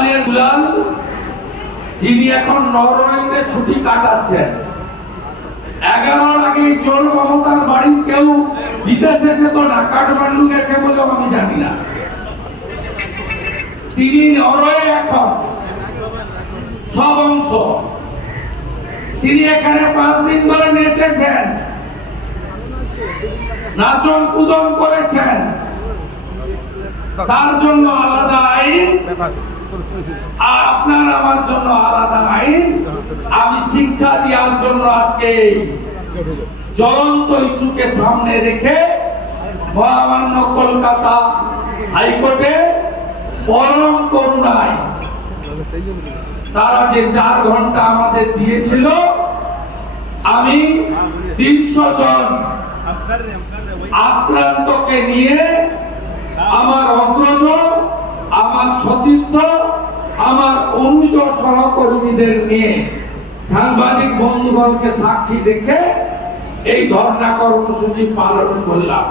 বাঙালির দুলাল যিনি এখন নরওয়েতে ছুটি কাটাচ্ছেন। এগারোর আগে চোর মমতার বাড়ির কেউ বিদেশে যেত না, কাঠমান্ডু গেছে বলেও আমি জানি না। তিনি নরওয়ে এখন সব অংশ। তিনি এখানে পাঁচ দিন ধরে নেচেছেন নাচন কুদন করেছেন। তার জন্য আলাদা আপনার আমার জন্য আলাদা আইন, আমি শিক্ষা দেওয়ার জন্য আজকে জ্বলন্ত ইস্যুকে সামনে রেখে মহামান্য কলকাতা হাইকোর্টে পরম করুণায় তারা যে চার ঘণ্টা আমাদের দিয়েছিল, আমি তিনশো জন আক্রান্তকে নিয়ে আমার অগ্রজ আমার সতীর্থ আমার অনুজ সহকর্মীদের নিয়ে সাংবাদিক বন্ধুগণকে সাক্ষী রেখে এই ধর্ণা কর্মসূচি পালন করলাম।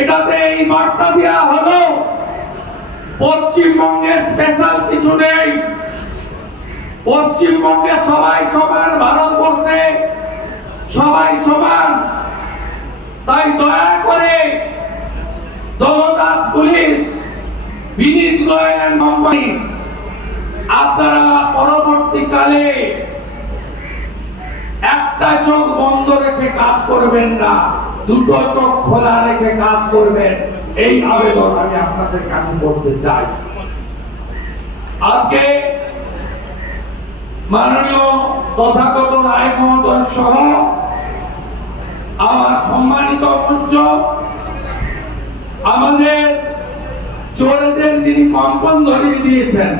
এটাতে এই বার্তা দেওয়া হলো, পশ্চিমবঙ্গে স্পেশাল কিছু নেই। পশ্চিমবঙ্গে সবাই সমান, ভারতবর্ষে সবাই সমান। তাই দয়া করে পুলিশ বিনীত কোম্পানি আপনারা পরবর্তীকালে একটা চোখ বন্ধ রেখে কাজ করবেন না, দুটো চোখ খোলা রেখে কাজ করবেন। এই আবেদন আমি আপনাদের কাছে চাই। আজকে মাননীয় তথাগত রায় মহোদয় সহ আমার সম্মানিত মঞ্চ, আমাদের চোরেদের যিনি কম্পন ধরিয়ে দিয়েছেন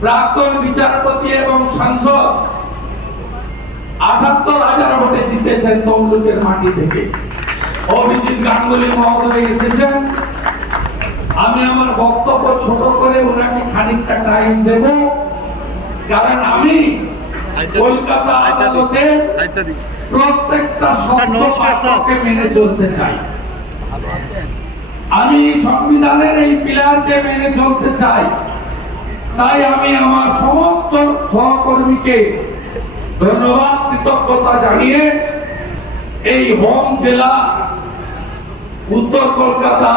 প্রাক্তন বিচারপতি এবং সাংসদ আটাত্তর হাজার ভোটে জিতেছেন তমলুকের মাটি থেকে। অভিজিৎ গাঙ্গুলি মহোদয় এসেছেন। আমি আমার বক্তব্য ছোট করে ওনাকে খানিকটা টাইম দেব কারণ আমি কলকাতা আদালতে প্রত্যেকটা শব্দ মেনে চলতে চাই। আমি সংবিধানের এই পিলারকে মেনে চলতে চাই। তাই আমি আমার সমস্ত সহকর্মীকে ধন্যবাদ, কৃতজ্ঞতা জানিয়ে এই হোম জেলা উত্তর কলকাতা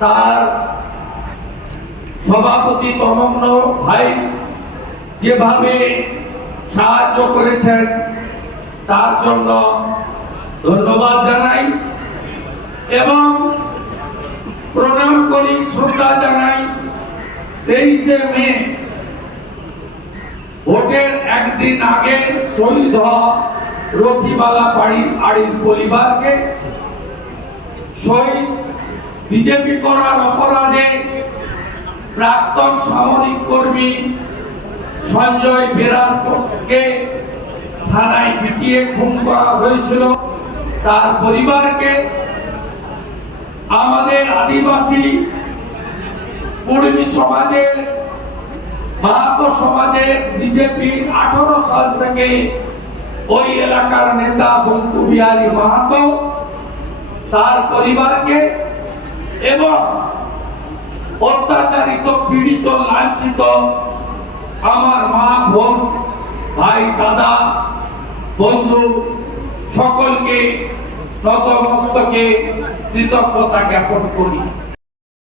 তার সভাপতি তমগ্ন ভাই যেভাবে সাহায্য করেছেন, তার জন্য ধন্যবাদ জানাই। এবং প্রণাম করি, শ্রদ্ধা জানাই। তেইশে মে, ভোটের একদিন আগে শহীদ হওয়া রথিবালা বাড়ির আড়ির পরিবারকে শহীদ বিজেপি করার অপরাধে প্রাক্তন সামরিক কর্মী সঞ্জয় বেরারকে থানায় পিটিয়ে খুন করা হয়েছিল। তার পরিবারকে আমাদের আদিবাসী কর্মী সমাজের মাহাতো সমাজে বিজেপি আঠারো সাল থেকে ওই এলাকার নেতা বঙ্কু বিহারী মাহাতো তার পরিবারকে এবং অত্যাচারিত, পীড়িত, লাঞ্ছিত আমার মা, বোন, ভাই, দাদা, বন্ধু সকলকে নতমস্তকে কৃতজ্ঞতা জ্ঞাপন করি।